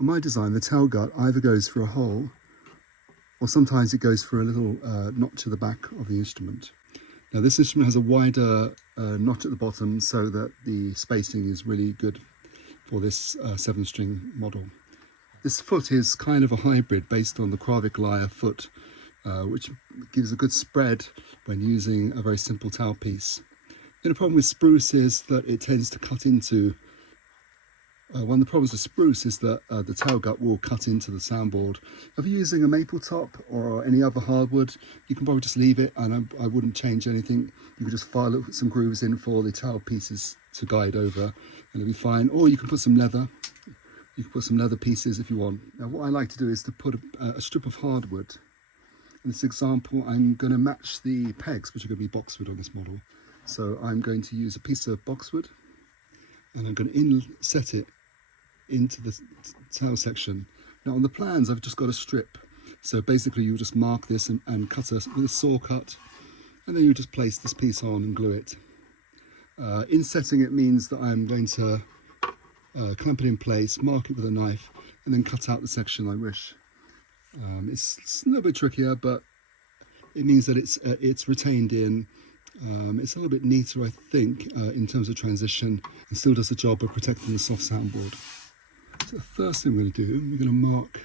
On my design, the tailgut either goes for a hole, or sometimes it goes for a little notch at the back of the instrument. Now this instrument has a wider notch at the bottom so that the spacing is really good for this 7-string model. This foot is kind of a hybrid based on the Kravik Lyre foot, which gives a good spread when using a very simple tailpiece. The problem with spruce is that it tends to cut into one of the problems with spruce is that the tailgut will cut into the soundboard. If you're using a maple top or any other hardwood, you can probably just leave it, and I wouldn't change anything. You could just file some grooves in for the tail pieces to guide over, and it'll be fine. Or you can put some leather. You can put some leather pieces if you want. Now what I like to do is to put a strip of hardwood. In this example, I'm going to match the pegs, which are going to be boxwood on this model. So I'm going to use a piece of boxwood, and I'm going to inset it into the tail section. Now on the plans I've just got a strip, so basically you just mark this and cut it with a saw cut, and then you just place this piece on and glue it. Insetting it means that I'm going to clamp it in place, mark it with a knife, and then cut out the section I wish. It's a little bit trickier, but it means that it's retained in. It's a little bit neater, I think, in terms of transition, and still does the job of protecting the soft soundboard. So the first thing we're going to do, we're going to mark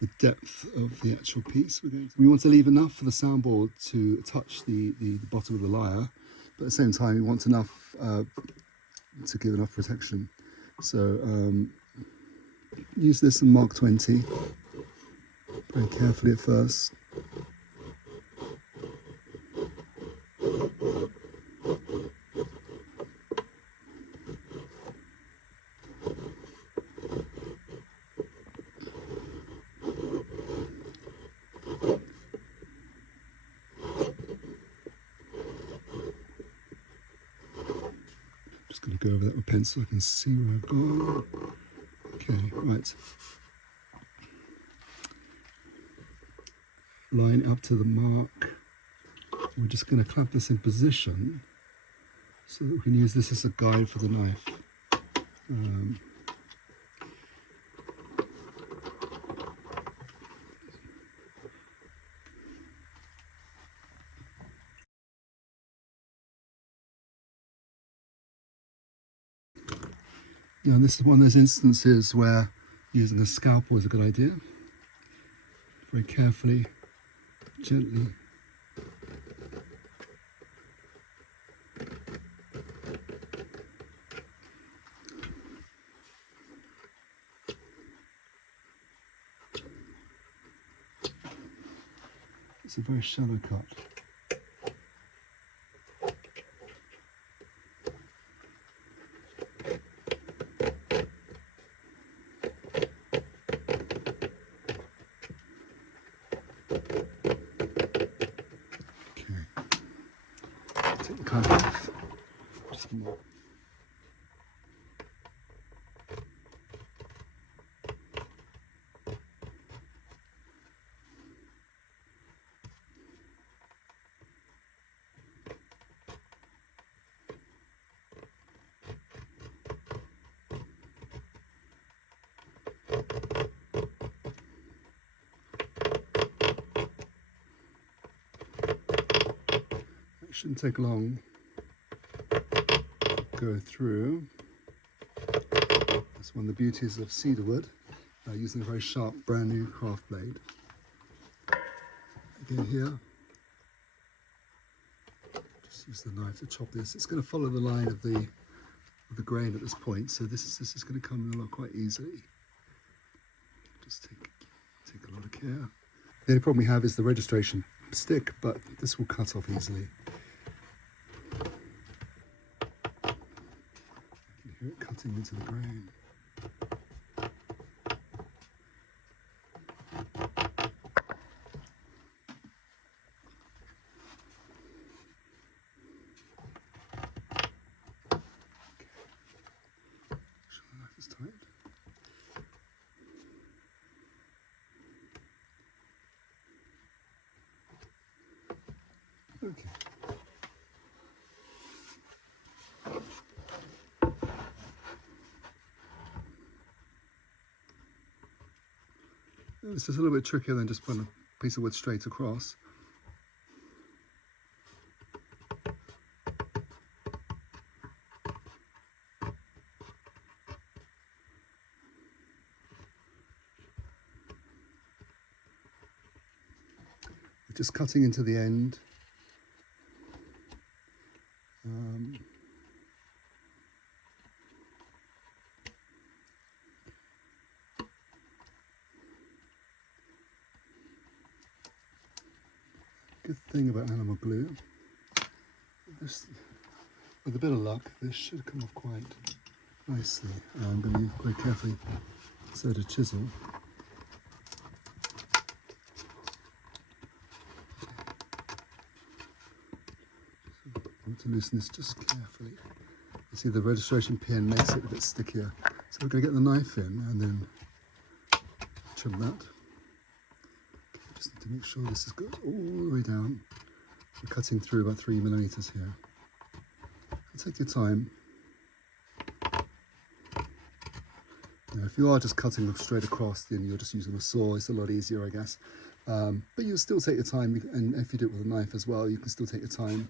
the depth of the actual piece. We want to leave enough for the soundboard to touch the bottom of the lyre, but at the same time we want enough to give enough protection. So use this and mark 20 very carefully at first. Just going to go over that with a pencil so I can see where I've gone. Okay, right. Line up to the mark. We're just going to clamp this in position so that we can use this as a guide for the knife. Yeah, and this is one of those instances where using a scalpel is a good idea. Very carefully, gently. It's a very shallow cut. Take the cut off. Just more. It shouldn't take long to go through. That's one of the beauties of cedar wood, using a very sharp brand new craft blade. Again here, just use the knife to chop this. It's going to follow the line of the grain at this point, so this is going to come along quite easily. Just take a lot of care. The only problem we have is the registration stick, but this will cut off easily. You can hear it cutting into the grain. Sure the knife is tight. Okay. It's just a little bit trickier than just putting a piece of wood straight across. Just cutting into the end. Good thing about animal glue, with a bit of luck, this should come off quite nicely. I'm going to use very carefully insert a chisel. To loosen this just carefully. You see the registration pin makes it a bit stickier. So we're going to get the knife in and then trim that. Okay, just need to make sure this is good all the way down. We're cutting through about 3 millimeters here. Take your time. Now, if you are just cutting straight across, then you're just using a saw. It's a lot easier, I guess. But you'll still take your time, and if you do it with a knife as well, you can still take your time.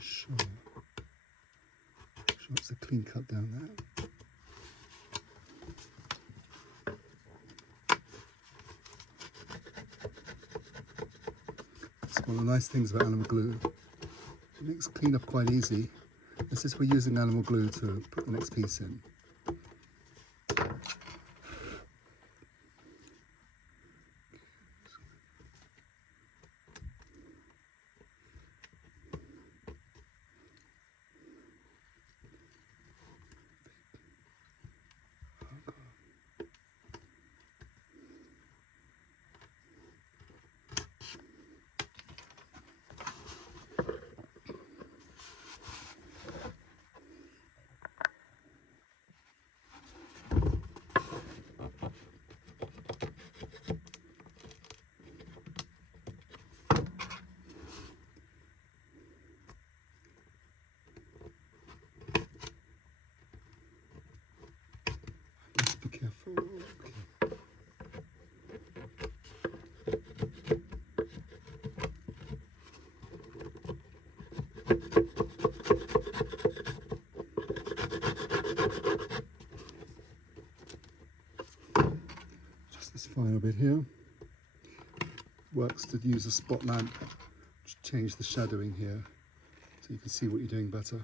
Sure it's a clean cut down there. It's one of the nice things about animal glue. It makes cleanup quite easy. It's just we're using animal glue to put the next piece in. Be careful. Okay. Just this final bit here. Works to use a spot lamp to change the shadowing here so you can see what you're doing better.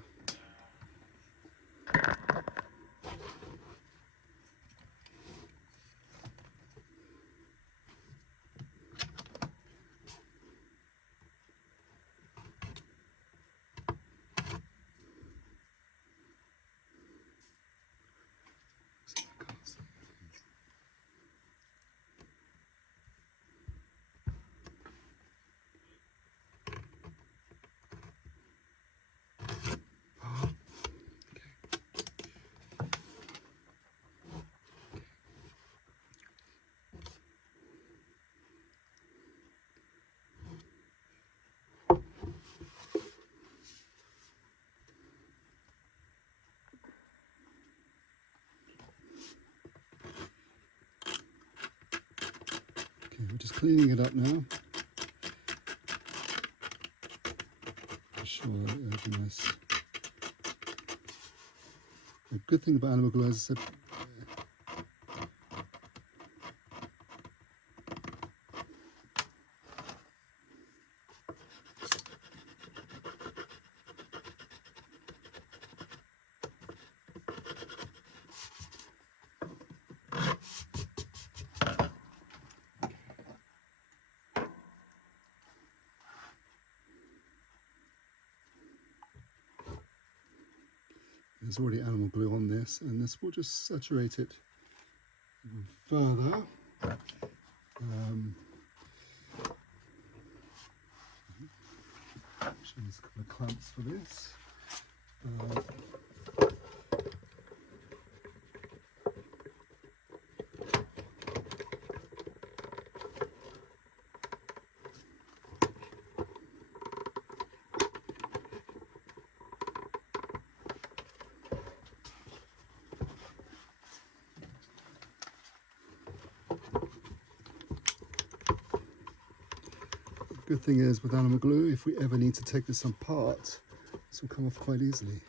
We're just cleaning it up now. I'm sure it'll be nice. The good thing about animal glue, as I said, there's already animal glue on this, and this will just saturate it even further. Show you a couple of clamps for this. Good thing is with animal glue, if we ever need to take this apart, this will come off quite easily.